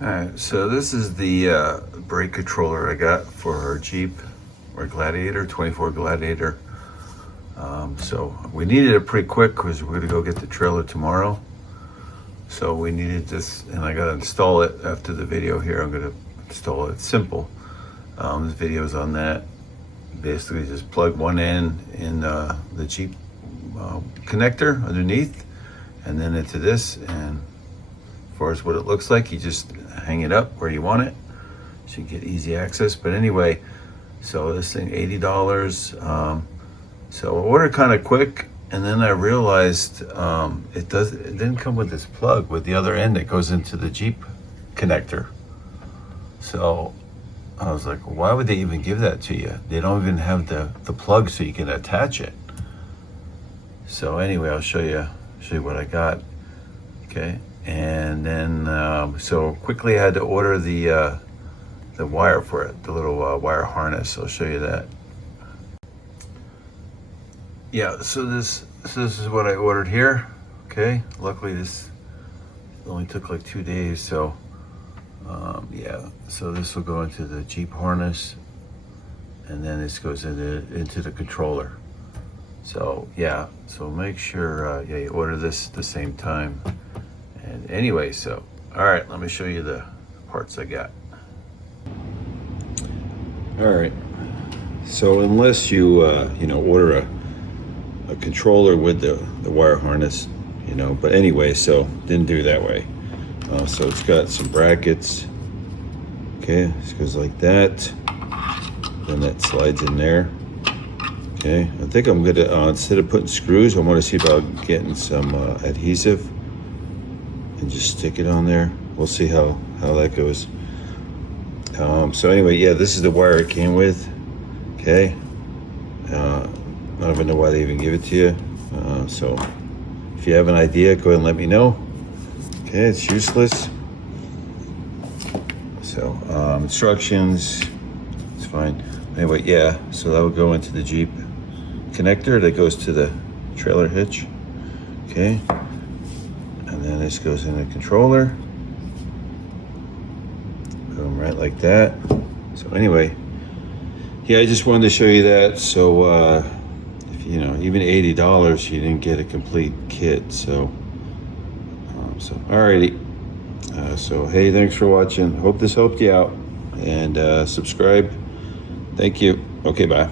Alright, so this is the brake controller I got for our Jeep or Gladiator, 24 Gladiator. So we needed it pretty quick because we're gonna go get the trailer tomorrow. So we needed this, and I gotta install it after the video here. I'm gonna install it. It's simple. This video's on that. Basically, just plug one end in the Jeep connector underneath, and then into this. And as far as what it looks like, you just hang it up where you want it, so you get easy access. But anyway, so this thing $80. So I ordered kind of quick, and then I realized it didn't come with this plug with the other end that goes into the Jeep connector. So I was like, why would they even give that to you? They don't even have the plug so you can attach it. So anyway, I'll show you what I got. Okay, and then so quickly I had to order the wire for it, the little wire harness. I'll show you that. Yeah, so this is what I ordered here. Okay, luckily this only took like 2 days, so yeah, so this will go into the Jeep harness, and then this goes into the controller. So yeah, so make sure yeah, you order this at the same time. And anyway, so all right, let me show you the parts I got. All right, so unless you you know, order a controller with the wire harness, you know, but anyway, so didn't do that way. So it's got some brackets. Okay, this goes like that, then that slides in there. Okay, I think I'm gonna instead of putting screws, I want to see about getting some adhesive and just stick it on there. We'll see how that goes. So anyway, yeah, this is the wire it came with. Okay, I don't even know why they even give it to you. So if you have an idea, go ahead and let me know. Okay, it's useless. So instructions, it's fine. Anyway, yeah, so that will go into the Jeep connector that goes to the trailer hitch. Okay, and then this goes in the controller. Boom, right like that. So anyway, yeah, I just wanted to show you that. So if you know, even $80, you didn't get a complete kit. So so alrighty. So hey, thanks for watching. Hope this helped you out, and subscribe. Thank you. Okay, bye.